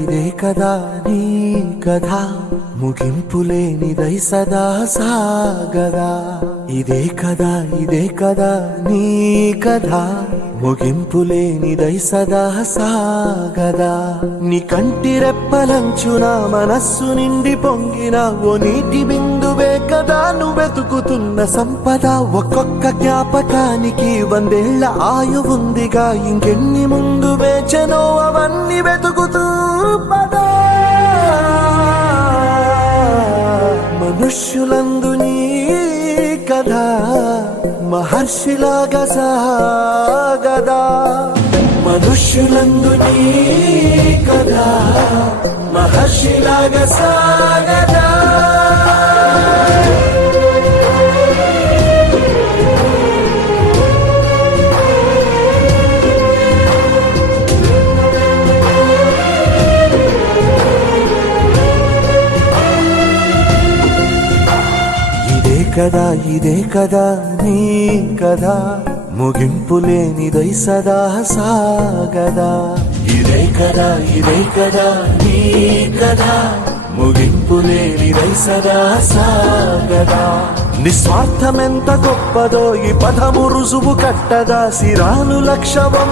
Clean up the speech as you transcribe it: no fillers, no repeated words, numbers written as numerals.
ఇదే కదా నీ కథ, ముగింపులేనిదై సదా సాగదా. ఇదే కదా నీ కథ, ముగింపులేనిదై సదా సాగదా. నీ కంటి రెప్పలంచున మనస్సు నిండి పొంగిన ఓ నీటి బిందువే కదా నువ్వెతుకుతున్న సంపద. ఒక్కొక్క జ్ఞాపకానికి 100 ఏళ్ల ఆయువుందిగా, ఇంకెన్ని ముందు వేచనో అవన్నీ వెతుకుతూ పదా. మనుష్యులందు నీ కథ మహర్షిలాగా సాగదా. మనుష్యులందు నీ కథ మహర్షిలాగా సాగదా. ఇదే కదా నీ కథ, ముగింపులేనిదై సదా సాగదా. ఇదే కదా నీ కథ, ముగింపులేనిదై సదా సాగదా. నిస్వార్థమెంత గొప్పదో ఈ పదము రుజువు కట్టదా. సిరాలు లక్షవం